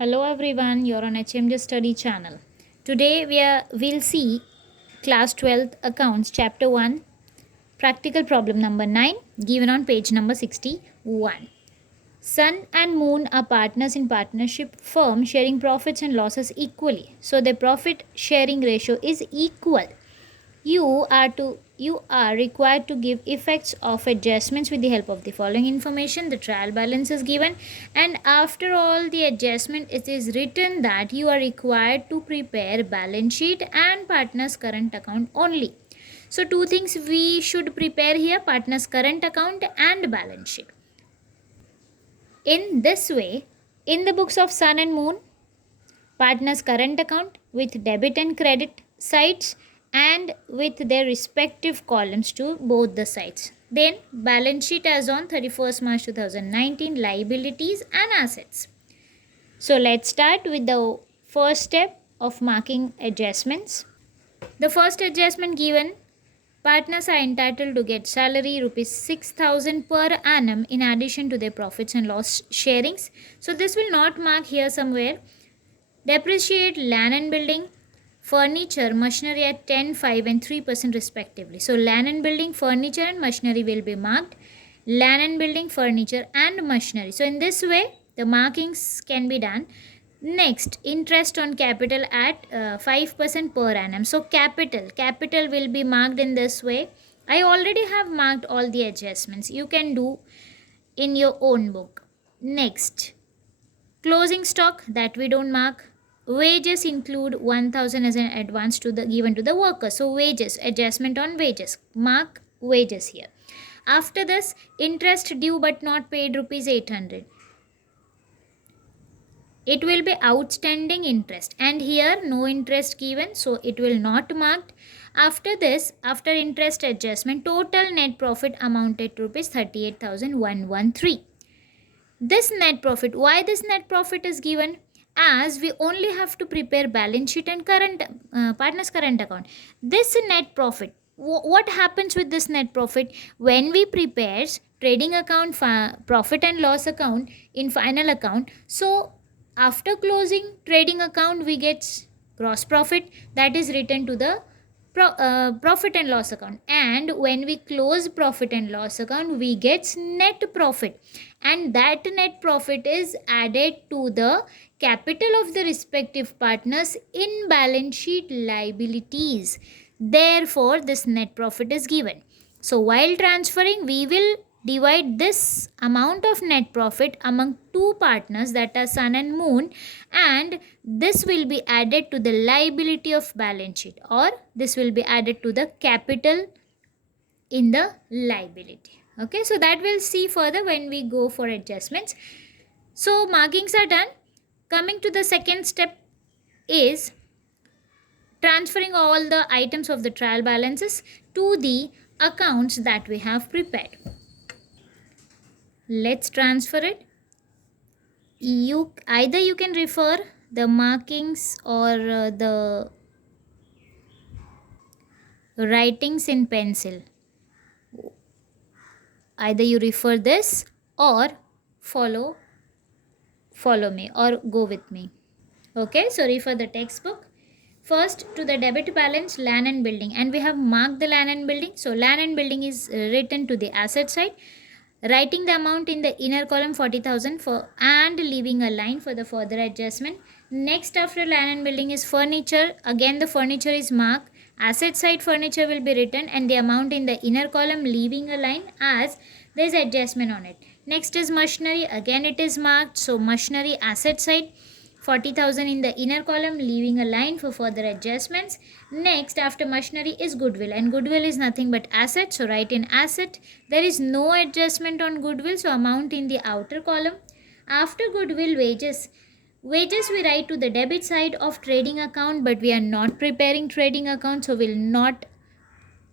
Hello everyone, you're on HMJ Study channel. Today we'll see class 12th accounts chapter 1 practical problem number 9 given on page number 61. Sun and Moon are partners in partnership firm sharing profits and losses equally. So the profit sharing ratio is equal. You are required to give effects of adjustments with the help of the following information. The trial balance is given, and after all the adjustment it is written that you are required to prepare balance sheet and partners current account only. So two things we should prepare here: partners current account and balance sheet. In this way, in the books of Sun and Moon, partners current account with debit and credit sides and with their respective columns to both the sides. Then balance sheet as on 31st March 2019, liabilities and assets. So let's start with the first step of marking adjustments. The first adjustment given: partners are entitled to get salary rupees 6,000 per annum in addition to their profits and loss sharings. So this will not mark here somewhere. Depreciate land and building, furniture, machinery at 10, 5 and 3% respectively. So land and building, furniture and machinery will be marked. Land and building, furniture and machinery. So in this way, the markings can be done. Next, interest on capital at 5% per annum. So capital will be marked in this way. I already have marked all the adjustments. You can do in your own book. Next, closing stock, that we don't mark. Wages include 1000 as an advance to the given to the worker. So wages, adjustment on wages, mark wages here. After this, interest due but not paid rupees 800. It will be outstanding interest, and here no interest given, so it will not marked. After this, after interest adjustment, total net profit amounted to rupees 38,113. This net profit, why this net profit is given? As we only have to prepare balance sheet and current partners current account. This net profit, what happens with this net profit? When we prepares trading account, profit and loss account in final account, so after closing trading account we get gross profit, that is written to the profit and loss account, and when we close profit and loss account we get net profit, and that net profit is added to the capital of the respective partners in balance sheet liabilities. Therefore this net profit is given. So while transferring, we will divide this amount of net profit among two partners, that are Sun and Moon, and this will be added to the liability of balance sheet, or this will be added to the capital in the liability. Okay, so that we'll see further when we go for adjustments. So markings are done. Coming to the second step is transferring all the items of the trial balances to the accounts that we have prepared. Let's transfer it. You can refer the markings or the writings in pencil. Either you refer this or follow me or go with me. Okay, so refer the textbook. First, to the debit balance, land and building, and we have marked the land and building. So land and building is written to the asset side, writing the amount in the inner column 40,000 for and leaving a line for the further adjustment. Next, after land and building is furniture. Again the furniture is marked. Asset side furniture will be written and the amount in the inner column, leaving a line as there is adjustment on it. Next is machinery. Again it is marked. So machinery asset side 40,000 in the inner column, leaving a line for further adjustments. Next, after machinery is goodwill, and goodwill is nothing but asset, so write in asset. There is no adjustment on goodwill, so amount in the outer column. After goodwill, wages. Wages we write to the debit side of trading account, but we are not preparing trading account, so will not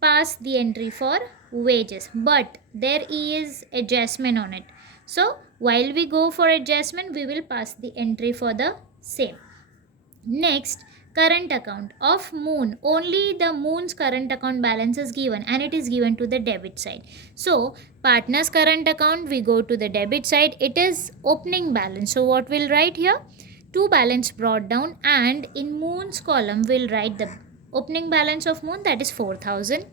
pass the entry for wages, but there is adjustment on it. So while we go for adjustment, we will pass the entry for the same. Next, current account of Moon. Only the Moon's current account balance is given, and it is given to the debit side. So partner's current account, we go to the debit side. It is opening balance. So what we'll write here? two balance brought down, and in Moon's column we'll write the opening balance of Moon, that is 4,000.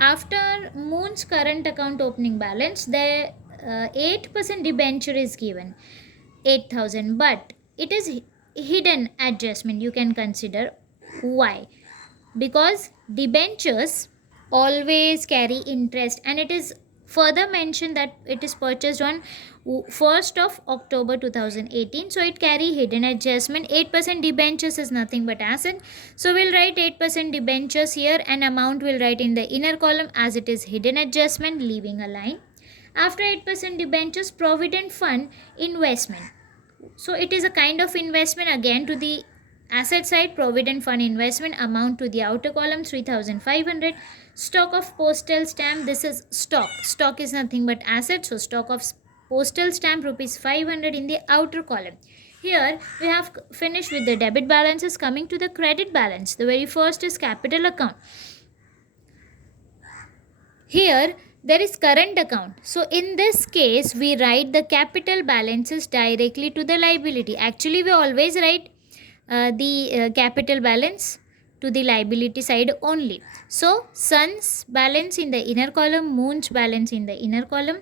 After Moon's current account opening balance, the 8% debenture is given, 8,000, but it is hidden adjustment, you can consider. Why? Because debentures always carry interest, and it is further mentioned that it is purchased on 1st of October 2018, so it carry hidden adjustment. 8% debentures is nothing but asset, so we'll write 8% debentures here, and amount will write in the inner column as it is hidden adjustment, leaving a line. After 8% debentures, provident fund investment, so it is a kind of investment again to the asset side. Provident fund investment amount to the outer column 3,500. Stock of postal stamp, this is stock is nothing but asset, so stock of postal stamp rupees 500 in the outer column. Here we have finished with the debit balances. Coming to the credit balance, the very first is capital account. Here there is current account, so in this case we write the capital balances directly to the liability. Actually we always write the capital balance to the liability side only. So Sun's balance in the inner column, Moon's balance in the inner column,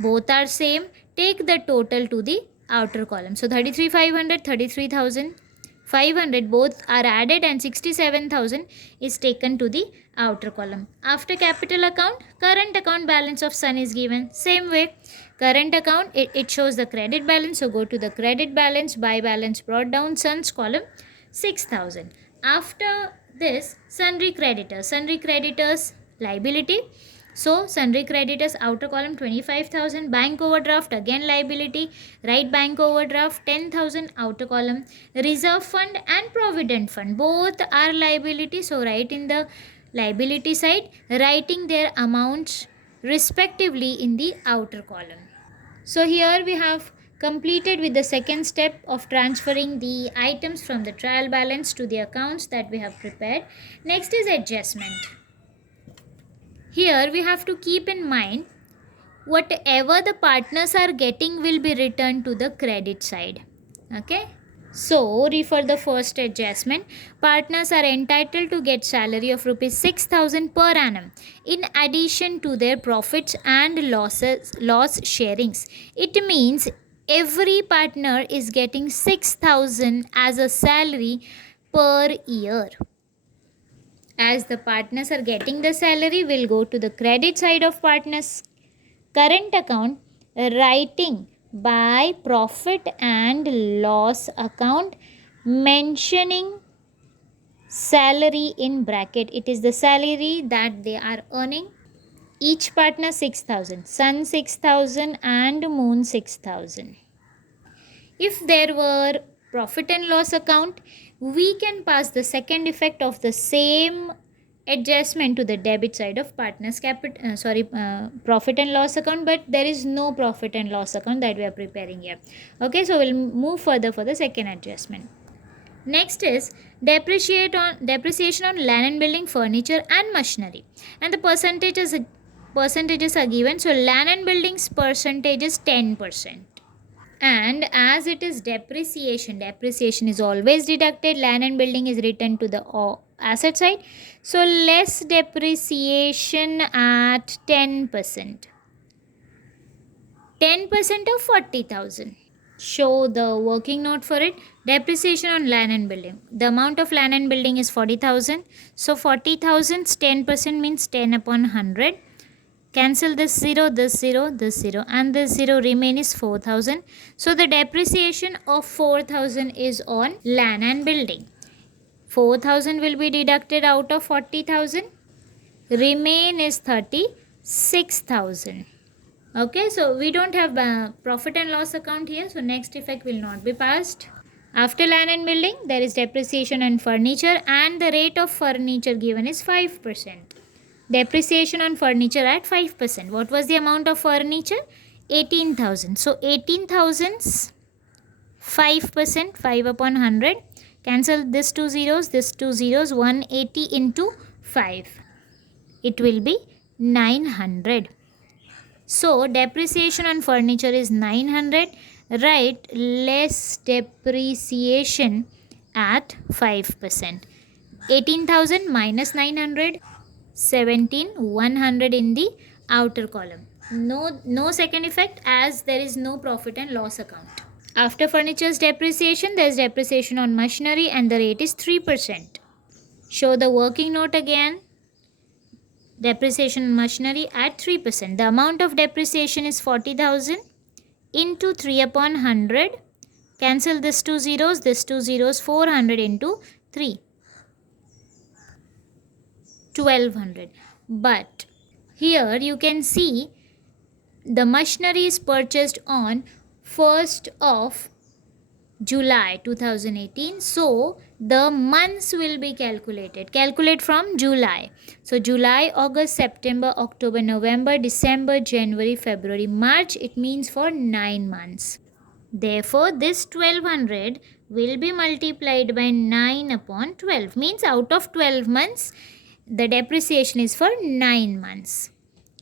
both are same. Take the total to the outer column. So 33,500, 33,500 both are added, and 67,000 is taken to the outer column. After capital account, current account balance of Sun is given. Same way, current account, it shows the credit balance, so go to the credit balance, by balance brought down, Sun's column 6,000. After this, sundry creditors liability, so sundry creditors outer column 25,000. Bank overdraft, again liability, write bank overdraft 10,000 outer column. Reserve fund and provident fund both are liability, so write in the liability side, writing their amounts respectively in the outer column. So here we have completed with the second step of transferring the items from the trial balance to the accounts that we have prepared. Next is adjustment. Here we have to keep in mind whatever the partners are getting will be returned to the credit side. Okay. So refer the first adjustment. Partners are entitled to get salary of rupees 6,000 per annum in addition to their profits and loss sharings. It means every partner is getting 6,000 as a salary per year. As the partners are getting the salary, we'll go to the credit side of partners current account, writing by profit and loss account, mentioning salary in bracket. It is the salary that they are earning. Each partner 6,000, Sun 6,000 and Moon 6,000. If there were profit and loss account, we can pass the second effect of the same adjustment to the debit side of partners profit and loss account, but there is no profit and loss account that we are preparing here. Okay, so we'll move further for the second adjustment. Next is depreciation on land and building, furniture and machinery, and the percentages are given. So land and buildings percentage is 10%. And as it is depreciation is always deducted. Land and building is written to the asset side, so less depreciation at 10%. 10% of 40,000. Show the working note for it. Depreciation on land and building, the amount of land and building is 40,000, so 40,000's 10% means 10 upon 100. Cancel this 0, this 0, this 0, and this 0 remain is 4,000. So the depreciation of 4,000 is on land and building. 4,000 will be deducted out of 40,000. Remain is 36,000. Okay, so we don't have profit and loss account here, so next effect will not be passed. After land and building, there is depreciation on furniture, and the rate of furniture given is 5%. Depreciation on furniture at 5%. What was the amount of furniture? 18,000. So 18,000's 5%, 5 upon 100. Cancel this 2 zeros, this 2 zeros, 180 into 5. It will be 900. So depreciation on furniture is 900 write less depreciation at 5%. 18,000 minus 900, 17,100 in the outer column. No second effect as there is no profit and loss account. After furniture's depreciation, there is depreciation on machinery and the rate is 3%. Show the working note again. Depreciation on machinery at 3%. The amount of depreciation is 40,000 into 3 upon 100. Cancel this two zeros, 400 into 3. 1200. But here you can see the machinery is purchased on 1st of July 2018. So the months will be calculated. Calculate from July. So July, August, September, October, November, December, January, February, March. It means for 9 months. Therefore, this 1200 will be multiplied by 9 upon 12. Means out of 12 months, the depreciation is for 9 months.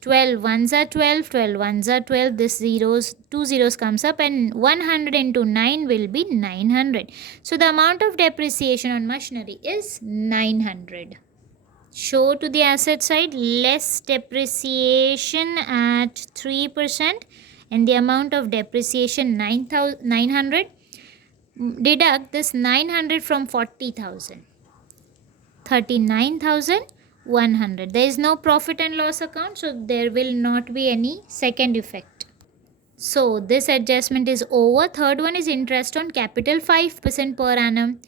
12 ones are 12, 12 ones are 12. This zeros, 2 zeros comes up and 100 into 9 will be 900. So the amount of depreciation on machinery is 900. Show to the asset side less depreciation at 3% and the amount of depreciation 900. Deduct this 900 from 40,000. 39,100. There is no profit and loss account, so there will not be any second effect. So this adjustment is over. Third one is interest on capital 5% per annum.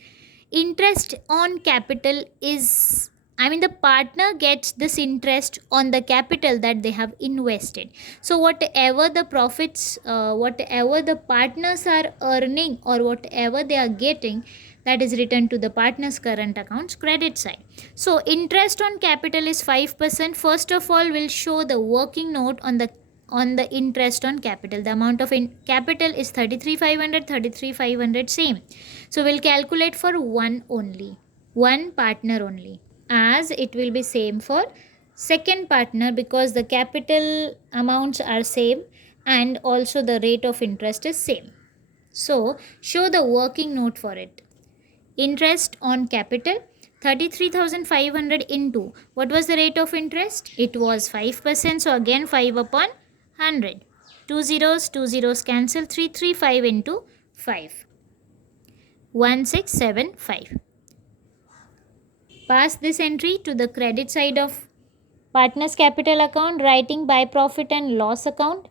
Interest on capital is, the partner gets this interest on the capital that they have invested. So whatever the profits, whatever the partners are earning or whatever they are getting, that is returned to the partner's current accounts credit side. So interest on capital is 5%. First of all, we'll show the working note on the interest on capital. The amount of capital is 33,500 same. So we'll calculate for one partner only, as it will be same for second partner because the capital amounts are same and also the rate of interest is same. So show the working note for it. Interest on capital 33,500 into what was the rate of interest? It was 5%. So again 5 upon 100. 2 zeros cancel. 335 into 5. 1675. Pass this entry to the credit side of partner's capital account, writing by profit and loss account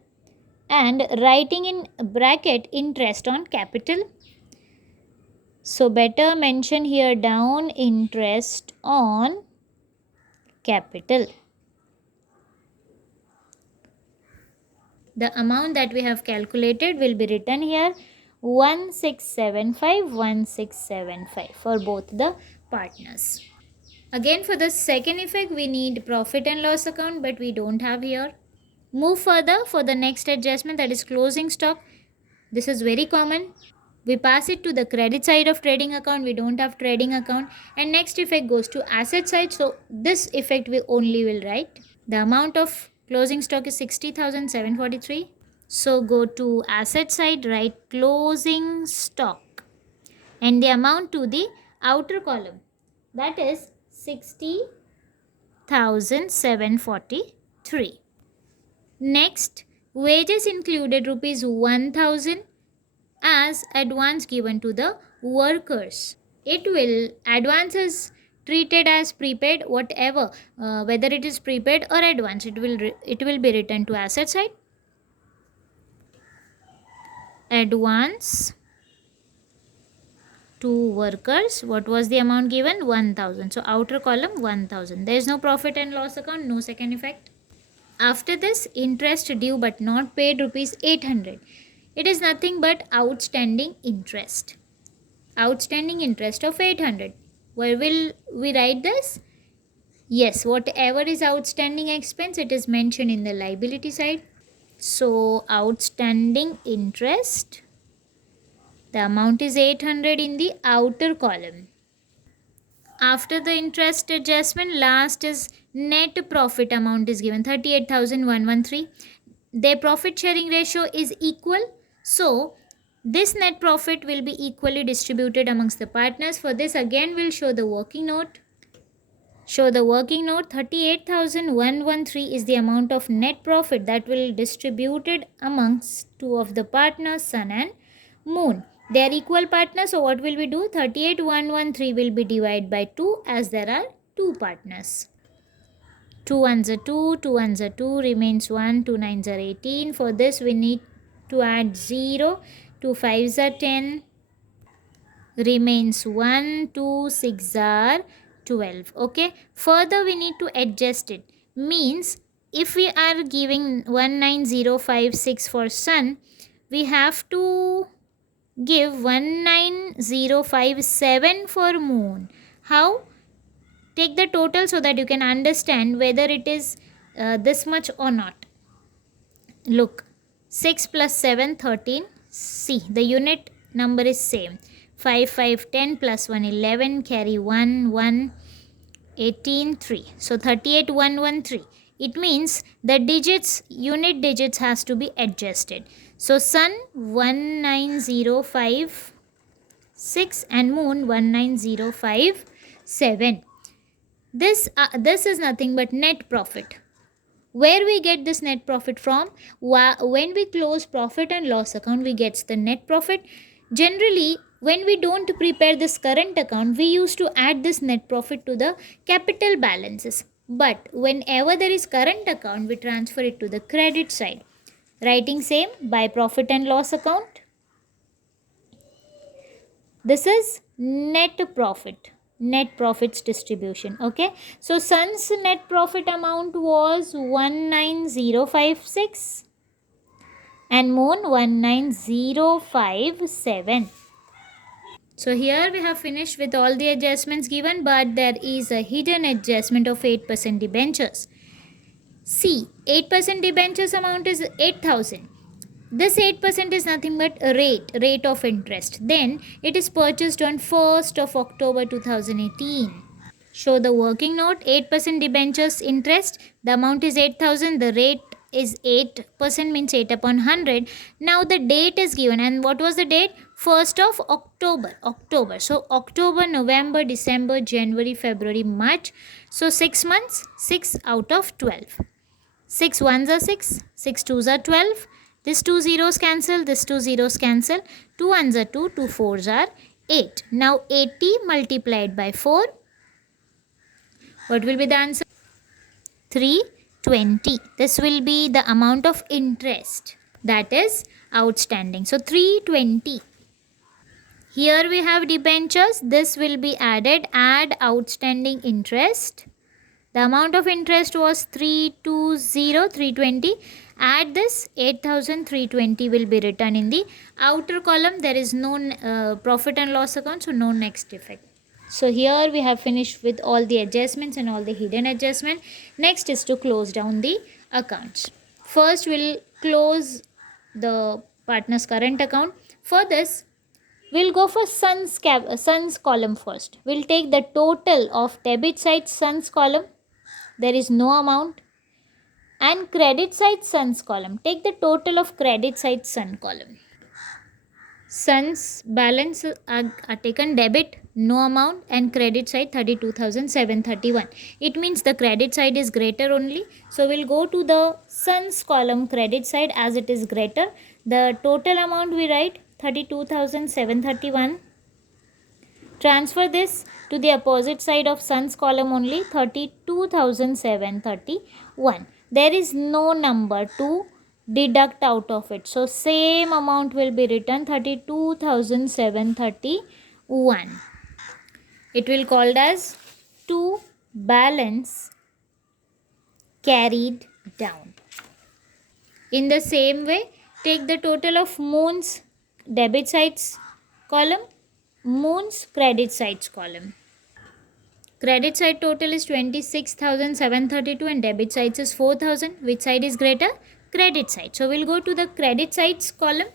and writing in bracket interest on capital. So better mention here down interest on capital. The amount that we have calculated will be written here 1675 for both the partners. Again for the second effect we need profit and loss account, but we don't have here. Move further for the next adjustment, that is closing stock. This is very common. We pass it to the credit side of trading account. We don't have trading account. And next effect goes to asset side. So this effect we only will write. The amount of closing stock is 60,743. So go to asset side, write closing stock. And the amount to the outer column, that is 60,743. Next, wages included rupees 1,000 as advance given to the workers. Advances treated as prepaid, whatever, whether it is prepaid or advance, it will be written to asset side. Advance to workers. What was the amount given? 1,000. So outer column 1,000. There is no profit and loss account, no second effect. After this, interest due but not paid rupees 800. It is nothing but outstanding interest. Outstanding interest of 800. Where will we write this? Yes, whatever is outstanding expense, it is mentioned in the liability side. So outstanding interest, the amount is 800 in the outer column. After the interest adjustment, last is net profit amount is given 38,113. Their profit sharing ratio is equal. So This net profit will be equally distributed amongst the partners. For this, again we'll show the working note. 38,113 is the amount of net profit that will distributed amongst two of the partners, sun and moon. They are equal partners, so what will we do? 38,113 will be divided by 2 as there are two partners. 2 ones are 2, 2 ones are 2, remains 1, 2 nines are 18. For this we need to add 0, 2 fives are 10, remains 1, 2 6 are 12. Okay, further we need to adjust it. Means if we are giving 19056 for sun, we have to give 19057 for moon. How? Take the total so that you can understand whether it is this much or not. Look, 6 plus 7 13. See, the unit number is same. 5 5 10 plus 1 11, carry 1 1 18 3. So 38,113. It means the digits, unit digits has to be adjusted. So sun 19056 and moon 19057. This is nothing but net profit. Where we get this net profit from? When we close profit and loss account, we get the net profit. Generally, when we don't prepare this current account, we used to add this net profit to the capital balances. But whenever there is current account, we transfer it to the credit side. Writing same by profit and loss account. This is net profit. Net profits distribution. Okay, so sun's net profit amount was 19056 and moon 19057. So here we have finished with all the adjustments given, but there is a hidden adjustment of 8% debentures. See, 8% debentures amount is 8,000. This 8% is nothing but a rate of interest. Then it is purchased on 1st of October 2018. Show the working note. 8% debentures interest. The amount is 8,000. The rate is 8%, means 8 upon 100. Now the date is given. And what was the date? 1st of October. So October, November, December, January, February, March. So 6 months. 6 out of 12. 6 ones are 6. 6 twos are 12. This 2 zeros cancel, this 2 zeros cancel. 2 ones are 2, 2 fours are 8. Now 80 multiplied by 4. What will be the answer? 320. This will be the amount of interest that is outstanding. So 320. Here we have debentures. This will be added. Add outstanding interest. The amount of interest was 320. Add this 8,320 will be written in the outer column. There is no profit and loss account, so no next effect. So here we have finished with all the adjustments and all the hidden adjustment. Next is to close down the accounts. First we'll close the partner's current account. For this, we'll go for sun's column first. We'll take the total of debit side sun's column. There is no amount. And credit side sun's column. Take the total of credit side sun column. Sun's balance are taken debit, no amount, and credit side 32,731. It means the credit side is greater only. So we'll go to the sun's column credit side as it is greater. The total amount we write 32,731. Transfer this to the opposite side of sun's column only, 32,731. There is no number to deduct out of it. So same amount will be written, 32,731. It will called as to balance carried down. In the same way, take the total of moon's debit sides column, moon's credit sides column. Credit side total is 26,732 and debit sides is 4,000. Which side is greater? Credit side. So we'll go to the credit sides column.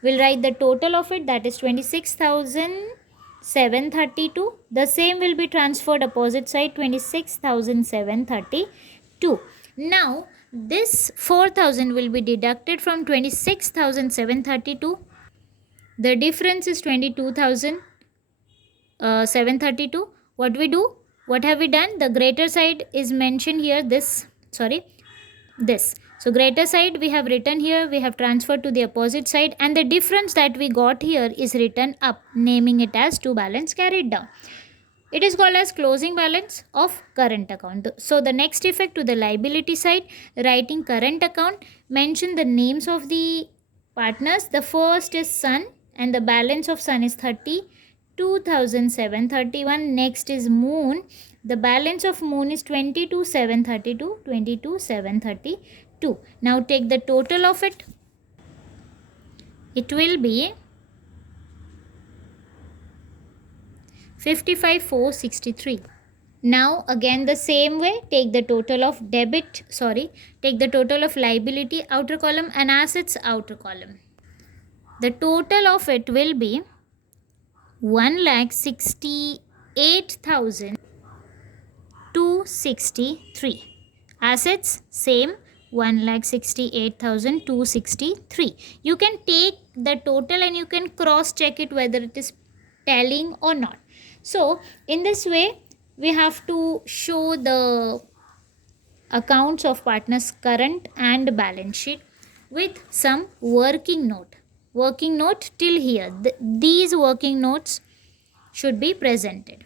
We'll write the total of it, that is 26,732. The same will be transferred opposite side, 26,732. Now this 4,000 will be deducted from 26,732. The difference is 22,732. What we do? What have we done? The greater side is mentioned here. This. So greater side we have written here. We have transferred to the opposite side, and the difference that we got here is written up, naming it as to balance carried down. It is called as closing balance of current account. So the next effect to the liability side, writing current account, mention the names of the partners. The first is Sun, and the balance of Sun is 32,731. Next is Moon. The balance of Moon is 22,732. 22,732. Now take the total of it. It will be 55,463. Now again the same way, take the total of liability outer column and assets outer column. The total of it will be 1,68,263. Assets same, 1,68,263. You can take the total and you can cross check it whether it is tallying or not. So in this way we have to show the accounts of partners current and balance sheet with some working note till here. These working notes should be presented.